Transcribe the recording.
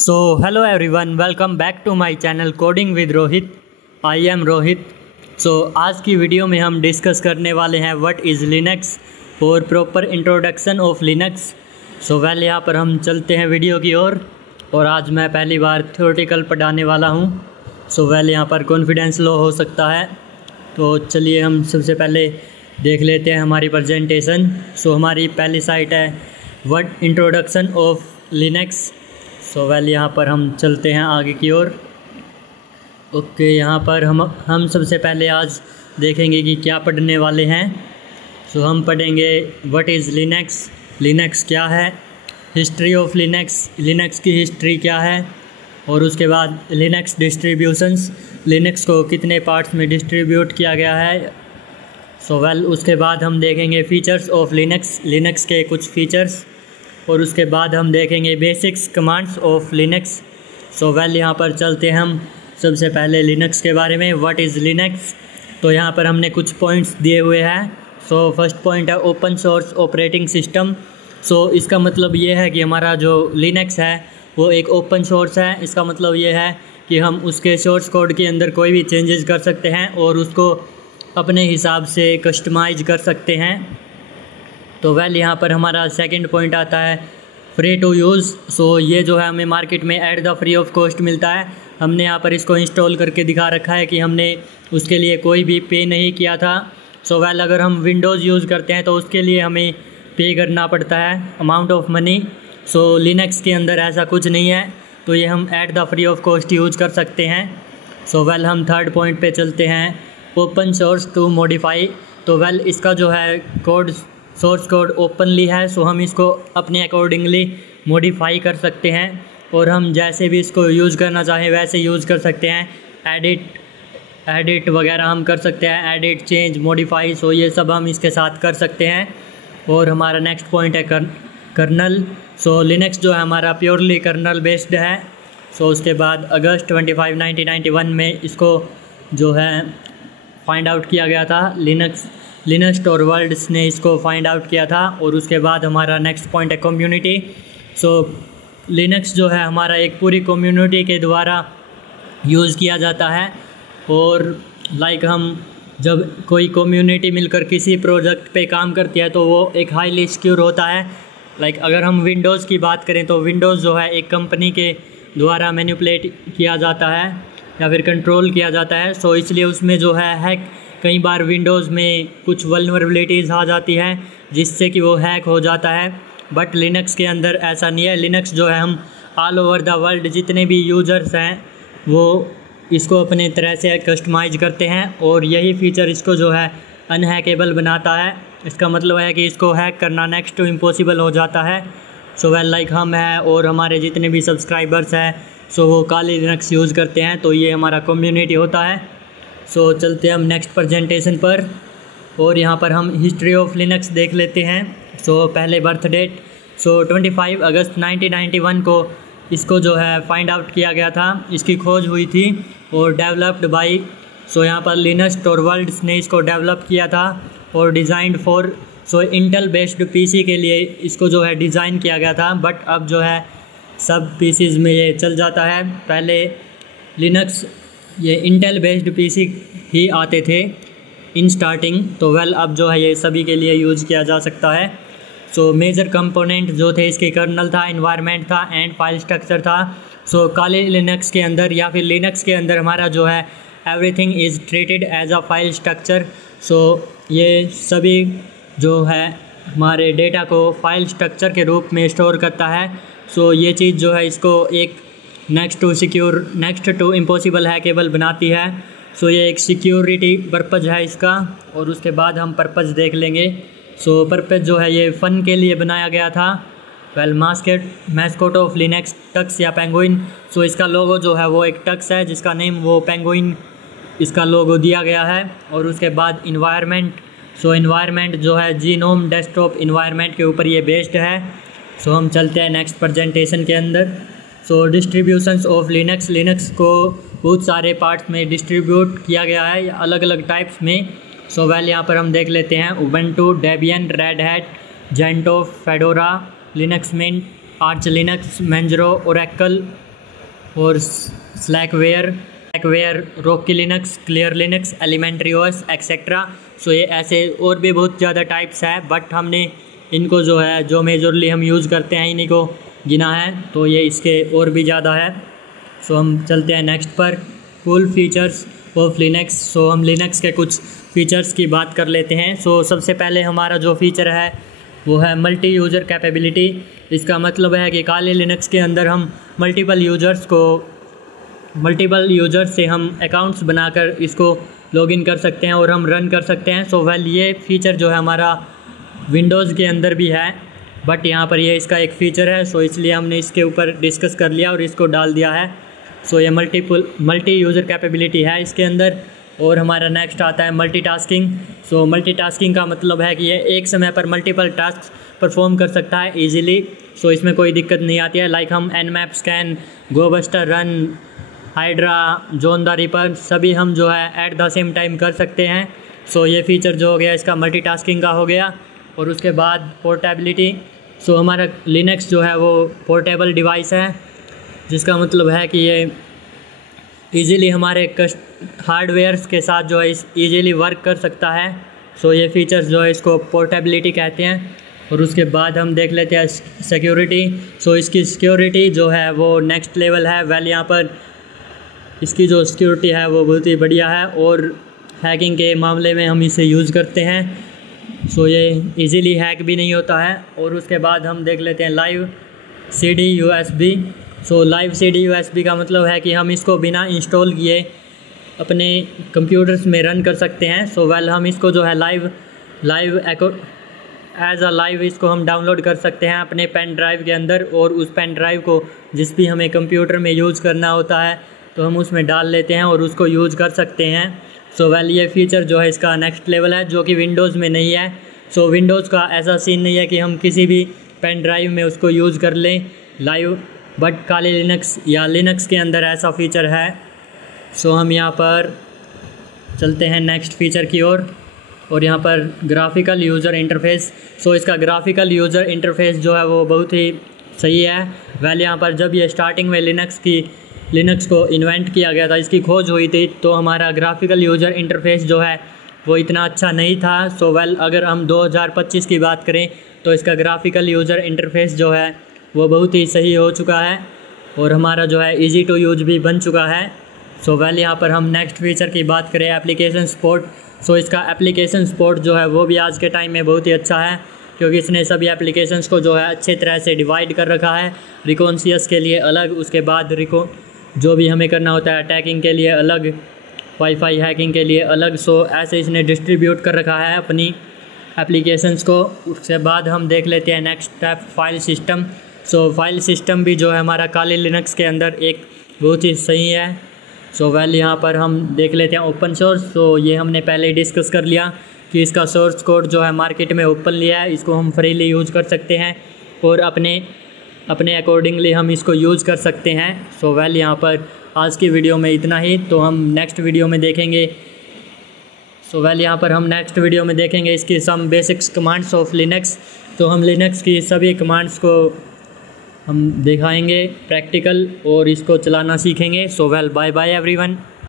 So hello everyone, welcome back to my channel coding with Rohit. I am Rohit. So आज की video में हम discuss करने वाले हैं व्हाट इज़ लिनक्स और proper introduction of Linux. So well यहाँ पर हम चलते हैं वीडियो की ओर और आज मैं पहली बार थ्योरेटिकल पढ़ाने वाला हूँ। सो वेल यहाँ पर कॉन्फिडेंस लो हो सकता है, तो चलिए हम सबसे पहले देख लेते हैं हमारी प्रेजेंटेशन। सो हमारी पहली साइट है what introduction of Linux. So well यहाँ पर हम चलते हैं आगे की ओर। ओके, यहाँ पर हम सबसे पहले आज देखेंगे कि क्या पढ़ने वाले हैं। सो हम पढ़ेंगे व्हाट इज़ लिनक्स, लिनक्स क्या है, हिस्ट्री ऑफ लिनक्स, लिनक्स की हिस्ट्री क्या है, और उसके बाद लिनक्स डिस्ट्रीब्यूशंस, लिनक्स को कितने पार्ट्स में डिस्ट्रीब्यूट किया गया है। सो वेल उसके बाद हम देखेंगे फीचर्स ऑफ लिनक्स, लिनक्स के कुछ फीचर्स, और उसके बाद हम देखेंगे basics commands of Linux. So well यहाँ पर चलते हैं हम सबसे पहले लिनक्स के बारे में। व्हाट इज़ लिनक्स, तो यहाँ पर हमने कुछ पॉइंट्स दिए हुए हैं। सो फर्स्ट पॉइंट है ओपन सोर्स ऑपरेटिंग सिस्टम। सो इसका मतलब ये है कि हमारा जो लिनक्स है वो एक ओपन सोर्स है। इसका मतलब ये है कि हम उसके सोर्स कोड के अंदर कोई भी चेंजेस कर सकते हैं और उसको अपने हिसाब से कस्टमाइज कर सकते हैं। तो वेल यहाँ पर हमारा सेकंड पॉइंट आता है फ्री टू यूज़। सो ये जो है हमें मार्केट में at the free of cost मिलता है। हमने यहाँ पर इसको इंस्टॉल करके दिखा रखा है कि हमने उसके लिए कोई भी पे नहीं किया था। सो वेल अगर हम विंडोज़ यूज़ करते हैं तो उसके लिए हमें पे करना पड़ता है amount of money. So Linux के अंदर ऐसा कुछ नहीं है, तो ये हम at the free of cost use कर सकते हैं। सो वेल हम थर्ड पॉइंट पे चलते हैं ओपन सोर्स टू मॉडिफाई। तो वेल इसका जो है कोड, सोर्स कोड ओपनली है, सो हम इसको अपने अकॉर्डिंगली मॉडिफाई कर सकते हैं और हम जैसे भी इसको यूज़ करना चाहें वैसे यूज़ कर सकते हैं। एडिट वगैरह हम कर सकते हैं, एडिट, चेंज, मॉडिफाई, सो ये सब हम इसके साथ कर सकते हैं। और हमारा नेक्स्ट पॉइंट है कर्नल। सो लिनक्स जो है हमारा प्योरली कर्नल बेस्ड है। सो उसके बाद अगस्त 25, 1991 में इसको जो है फाइंड आउट किया गया था। लिनक्स टॉरवाल्ड्स ने इसको फाइंड आउट किया था। और उसके बाद हमारा नेक्स्ट पॉइंट है कम्युनिटी। सो लिनक्स जो है हमारा एक पूरी कम्युनिटी के द्वारा यूज़ किया जाता है। और हम जब कोई कम्युनिटी मिलकर किसी प्रोजेक्ट पे काम करती है तो वो एक हाईली सिक्योर होता है। अगर हम विंडोज़ की बात करें तो विंडोज़ जो है एक कंपनी के द्वारा मैनिपुलेट किया जाता है या फिर कंट्रोल किया जाता है। सो इसलिए उसमें जो है कई बार विंडोज़ में कुछ वल्नरेबिलिटीज़ आ जाती है जिससे कि वो हैक हो जाता है। बट लिनक्स के अंदर ऐसा नहीं है। लिनक्स जो है हम ऑल ओवर द वर्ल्ड जितने भी यूज़र्स हैं वो इसको अपने तरह से कस्टमाइज करते हैं और यही फीचर इसको जो है अनहैकेबल बनाता है। इसका मतलब है कि इसको हैक करना नेक्स्ट टू इम्पॉसिबल हो जाता है। सो वेल हम हैं और हमारे जितने भी सब्सक्राइबर्स हैं सो वो काली लिनक्स यूज़ करते हैं, तो ये हमारा कम्युनिटी होता है। सो चलते हैं हम नेक्स्ट प्रेजेंटेशन पर और यहाँ पर हम हिस्ट्री ऑफ लिनक्स देख लेते हैं। सो पहले बर्थ डेट, सो 25 अगस्त 1991 को इसको जो है फाइंड आउट किया गया था। इसकी खोज हुई थी और डेवलप्ड बाई, सो यहाँ पर लिनक्स टॉरवाल्ड्स ने इसको डेवलप किया था और designed for, so Intel based PC के लिए इसको जो है डिज़ाइन किया गया था। बट अब जो है सब पीसीज में ये चल जाता है। पहले लिनक्स ये इंटेल बेस्ड पीसी ही आते थे इन स्टार्टिंग, तो वेल अब जो है ये सभी के लिए यूज़ किया जा सकता है। सो मेजर कंपोनेंट जो थे इसके कर्नल था, इन्वायरमेंट था एंड फाइल स्ट्रक्चर था। सो काले लिनक्स के अंदर या फिर लिनक्स के अंदर हमारा जो है everything is treated as a file structure. So ये सभी जो है हमारे डेटा को फाइल स्ट्रक्चर के रूप में स्टोर करता है। सो ये चीज़ जो है इसको एक नेक्स्ट टू इम्पॉसिबल हैकेबल बनाती है। सो ये एक सिक्योरिटी पर्पज़ है इसका। और उसके बाद हम पर्पज़ देख लेंगे। सो पर्पज़ जो है ये फ़न के लिए बनाया गया था। Well mascot of Linux Tux या पेंगुइन। सो इसका लोगो जो है वो एक टक्स है जिसका नेम वो पेंगुइन इसका लोगो दिया गया है। और उसके बाद इन्वायरमेंट, सो इन्वायरमेंट जो है जीनोम डेस्कटॉप इन्वायरमेंट के ऊपर ये बेस्ड है। सो हम चलते हैं नेक्स्ट प्रेजेंटेशन के अंदर। सो डिस्ट्रीब्यूशंस ऑफ लिनक्स, लिनक्स को बहुत सारे पार्ट्स में डिस्ट्रीब्यूट किया गया है अलग अलग टाइप्स में। सो वेल यहाँ पर हम देख लेते हैं Ubuntu, Debian, Red Hat, Gentoo, Fedora, Linux Mint, Arch Linux, Manjaro, Oracle, और Slackware, Rocky Linux, Clear Linux, elementary OS etcetera. So ये ऐसे और भी बहुत ज़्यादा टाइप्स है, बट हमने इनको जो मेजरली हम यूज़ करते हैं इन्हीं को गिना है, तो ये इसके और भी ज़्यादा है। सो हम चलते हैं नेक्स्ट पर, फुल फीचर्स ऑफ लिनक्स। सो हम लिनक्स के कुछ फीचर्स की बात कर लेते हैं। सो सबसे पहले हमारा जो फीचर है वो है मल्टी यूज़र कैपेबिलिटी। इसका मतलब है कि काले लिनक्स के अंदर हम मल्टीपल यूज़र से हम अकाउंट्स बनाकर इसको लॉगिन कर सकते हैं और हम रन कर सकते हैं। सो ये फीचर जो है हमारा विंडोज़ के अंदर भी है, बट यहाँ पर ये इसका एक फ़ीचर है, सो इसलिए हमने इसके ऊपर डिस्कस कर लिया और इसको डाल दिया है। सो ये मल्टी यूज़र कैपेबिलिटी है इसके अंदर। और हमारा नेक्स्ट आता है मल्टीटास्किंग। सो मल्टीटास्किंग का मतलब है कि ये एक समय पर मल्टीपल टास्क परफॉर्म कर सकता है ईजिली। सो इसमें कोई दिक्कत नहीं आती है। लाइक हम nmap scan, Gobuster run, Hydra, John the Ripper सभी हम जो है एट द सेम टाइम कर सकते हैं। सो ये फीचर जो हो गया इसका मल्टीटास्किंग का हो गया। और उसके बाद पोर्टेबिलिटी। सो हमारा लिनक्स जो है वो पोर्टेबल डिवाइस है, जिसका मतलब है कि ये ईज़िली हमारे हार्डवेयर्स के साथ जो है ईज़िली वर्क कर सकता है। सो ये फीचर्स जो है इसको पोर्टेबिलिटी कहते हैं। और उसके बाद हम देख लेते हैं सिक्योरिटी। सो इसकी सिक्योरिटी जो है वो नेक्स्ट लेवल है। यहाँ पर इसकी जो सिक्योरिटी है वो बहुत ही बढ़िया है और हैकिंग के मामले में हम इसे यूज़ करते हैं। सो ये इजीली हैक भी नहीं होता है। और उसके बाद हम देख लेते हैं लाइव CD USB। सो लाइव CD USB का मतलब है कि हम इसको बिना इंस्टॉल किए अपने कंप्यूटर्स में रन कर सकते हैं। सो हम इसको जो है लाइव इसको हम डाउनलोड कर सकते हैं अपने पेन ड्राइव के अंदर, और उस पेन ड्राइव को जिस भी हमें कंप्यूटर में यूज़ करना होता है तो हम उसमें डाल लेते हैं और उसको यूज़ कर सकते हैं। सो ये फीचर जो है इसका नेक्स्ट लेवल है, जो कि विंडोज़ में नहीं है। सो विंडोज़ का ऐसा सीन नहीं है कि हम किसी भी पेन ड्राइव में उसको यूज़ कर लें लाइव, बट काले लिनक्स या लिनक्स के अंदर ऐसा फीचर है। सो हम यहाँ पर चलते हैं नेक्स्ट फीचर की ओर, और यहाँ पर ग्राफिकल यूज़र इंटरफेस। सो इसका ग्राफिकल यूज़र इंटरफेस जो है वो बहुत ही सही है। यहाँ पर जब ये स्टार्टिंग में लिनक्स को इन्वेंट किया गया था, इसकी खोज हुई थी, तो हमारा ग्राफिकल यूज़र इंटरफेस जो है वो इतना अच्छा नहीं था। सो अगर हम 2025 की बात करें तो इसका ग्राफिकल यूज़र इंटरफेस जो है वो बहुत ही सही हो चुका है और हमारा जो है ईजी टू यूज भी बन चुका है। सो यहाँ पर हम नेक्स्ट फीचर की बात करें एप्लीकेशन सपोर्ट। सो इसका एप्लीकेशन सपोर्ट जो है वो भी आज के टाइम में बहुत ही अच्छा है, क्योंकि इसने सभी एप्लीकेशंस को जो है अच्छे तरह से डिवाइड कर रखा है। रिकॉन्शियस के लिए अलग, उसके बाद जो भी हमें करना होता है अटैकिंग के लिए अलग, वाईफाई हैकिंग के लिए अलग। सो ऐसे इसने डिस्ट्रीब्यूट कर रखा है अपनी एप्लीकेशंस को। उसके बाद हम देख लेते हैं नेक्स्ट स्टेप फाइल सिस्टम। सो फाइल सिस्टम भी जो है हमारा काले लिनक्स के अंदर एक बहुत ही सही है। सो यहाँ पर हम देख लेते हैं ओपन सोर्स। सो ये हमने पहले ही डिस्कस कर लिया कि इसका सोर्स कोड जो है मार्केट में ओपन लिया है, इसको हम फ्रीली यूज़ कर सकते हैं और अपने अकॉर्डिंगली हम इसको यूज़ कर सकते हैं। सो यहाँ पर आज की वीडियो में इतना ही, तो हम नेक्स्ट वीडियो में देखेंगे। सो यहाँ पर हम नेक्स्ट वीडियो में देखेंगे इसकी some basics commands of Linux. तो हम लिनक्स की सभी कमांड्स को हम दिखाएंगे प्रैक्टिकल और इसको चलाना सीखेंगे। सो बाय बाय एवरीवन।